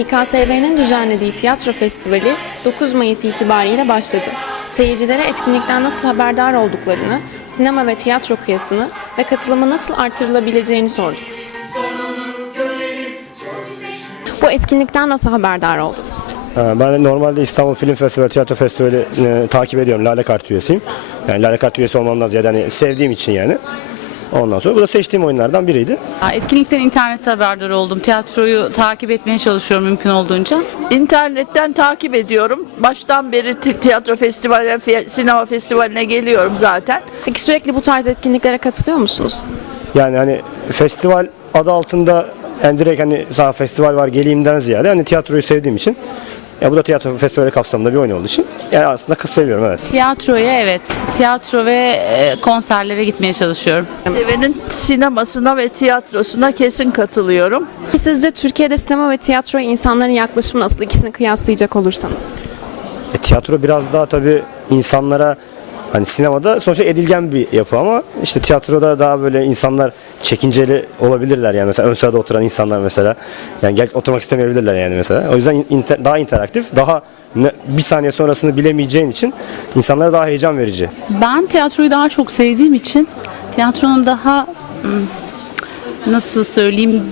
İKSV'nin düzenlediği tiyatro festivali 9 Mayıs itibariyle başladı. Seyircilere etkinlikten nasıl haberdar olduklarını, sinema ve tiyatro kıyasını ve katılımı nasıl artırılabileceğini sorduk. Bu etkinlikten nasıl haberdar oldunuz? Ha, Ben normalde İstanbul Film Festivali, Tiyatro Festivali takip ediyorum. Lale Kart üyesiyim. Yani Lale Kart üyesi olmamdan ziyade hani sevdiğim için yani. Ondan sonra bu da seçtiğim oyunlardan biriydi. Etkinlikten internette haberdar oldum. Tiyatroyu takip etmeye çalışıyorum mümkün olduğunca. İnternetten takip ediyorum. Baştan beri ti- tiyatro festivaline, fi- sinema festivaline geliyorum zaten. Peki sürekli bu tarz etkinliklere katılıyor musunuz? Yani hani festival adı altında yani direkt hani sağ festival var geleyimden ziyade hani tiyatroyu sevdiğim için ya bu da tiyatro festivali kapsamında bir oyun olduğu için yani aslında kız seviyorum evet. Tiyatroya evet, tiyatro ve e, konserlere gitmeye çalışıyorum. Sevenin sinemasına ve tiyatrosuna kesin katılıyorum. Sizce Türkiye'de sinema ve tiyatroya insanların yaklaşımı nasıl ikisini kıyaslayacak olursanız? E, tiyatro biraz daha tabii insanlara hani sinemada sonuçta edilgen bir yapı ama işte tiyatroda daha böyle insanlar çekinceli olabilirler yani mesela ön sırada oturan insanlar mesela yani gel oturmak istemeyebilirler yani mesela. O yüzden inter- daha interaktif, daha ne- bir saniye sonrasını bilemeyeceğin için insanlara daha heyecan verici. Ben tiyatroyu daha çok sevdiğim için tiyatronun daha hmm, nasıl söyleyeyim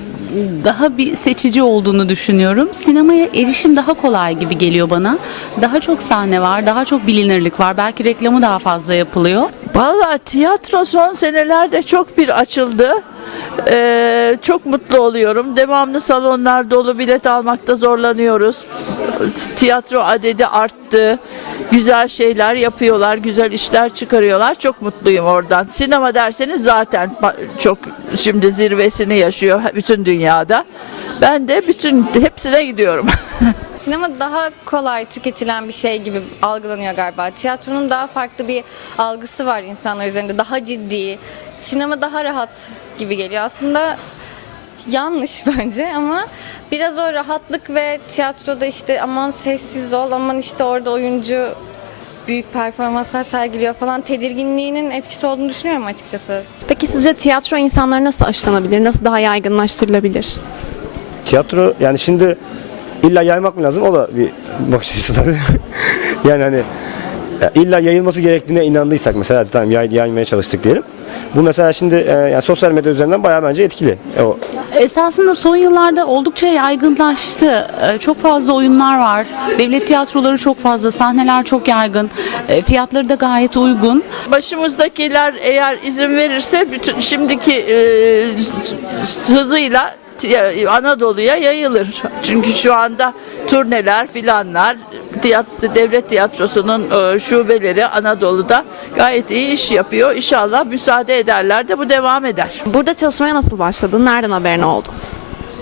daha bir seçici olduğunu düşünüyorum. Sinemaya erişim daha kolay gibi geliyor bana. Daha çok sahne var, daha çok bilinirlik var. Belki reklamı daha fazla yapılıyor. Valla tiyatro son senelerde çok bir açıldı. Ee, çok mutlu oluyorum. Devamlı salonlar dolu bilet almakta zorlanıyoruz. Tiyatro adedi arttı. Güzel şeyler yapıyorlar, güzel işler çıkarıyorlar. Çok mutluyum oradan. Sinema derseniz zaten çok şimdi zirvesini yaşıyor bütün dünyada. Ben de bütün hepsine gidiyorum. Sinema daha kolay tüketilen bir şey gibi algılanıyor galiba. Tiyatronun daha farklı bir algısı var insanlar üzerinde. Daha ciddi. Sinema daha rahat gibi geliyor. Aslında yanlış bence ama biraz o rahatlık ve tiyatroda işte aman sessiz ol, aman işte orada oyuncu büyük performanslar sergiliyor falan tedirginliğinin etkisi olduğunu düşünüyorum açıkçası. Peki sizce tiyatro insanları nasıl aşılanabilir, nasıl daha yaygınlaştırılabilir? Tiyatro yani şimdi illa yaymak mı lazım? O da bir bakış açısı tabii. yani hani ya illa yayılması gerektiğine inandıysak mesela tamam yay, yaymaya çalıştık diyelim. Bu mesela şimdi e, yani sosyal medya üzerinden bayağı bence etkili. E, o Esasında son yıllarda oldukça yaygınlaştı. Çok fazla oyunlar var. Devlet tiyatroları çok fazla, sahneler çok yaygın. Fiyatları da gayet uygun. Başımızdakiler eğer izin verirse bütün şimdiki e, hızıyla Anadolu'ya yayılır. Çünkü şu anda turneler filanlar tiyatro, devlet tiyatrosunun e, şubeleri Anadolu'da gayet iyi iş yapıyor. İnşallah müsaade ederler de bu devam eder. Burada çalışmaya nasıl başladın? Nereden haberin oldu?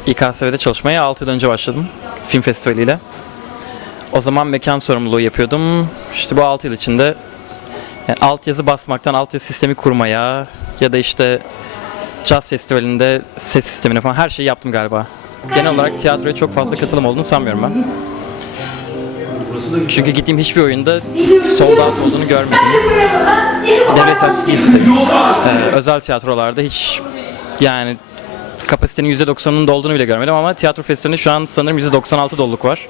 İKSV'de çalışmaya 6 yıl önce başladım. Film festivaliyle. O zaman mekan sorumluluğu yapıyordum. İşte bu 6 yıl içinde yani altyazı basmaktan altyazı sistemi kurmaya ya da işte Jazz Festivali'nde ses sistemine falan her şeyi yaptım galiba. Genel olarak tiyatroya çok fazla katılım olduğunu sanmıyorum ben. Çünkü gittiğim hiçbir oyunda sold out olduğunu görmedim. Devlet tiyatrosu Ee, özel tiyatrolarda hiç yani kapasitenin %90'ının dolduğunu bile görmedim ama tiyatro festivalinde şu an sanırım %96 doluluk var.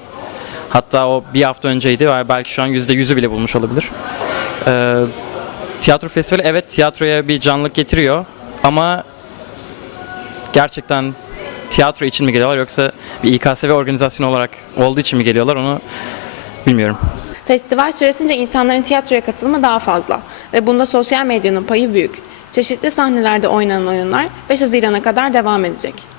Hatta o bir hafta önceydi ve belki şu an %100'ü bile bulmuş olabilir. Ee, tiyatro festivali evet tiyatroya bir canlılık getiriyor ama gerçekten tiyatro için mi geliyorlar yoksa bir İKSV organizasyonu olarak olduğu için mi geliyorlar onu bilmiyorum. Festival süresince insanların tiyatroya katılımı daha fazla ve bunda sosyal medyanın payı büyük. Çeşitli sahnelerde oynanan oyunlar 5 Haziran'a kadar devam edecek.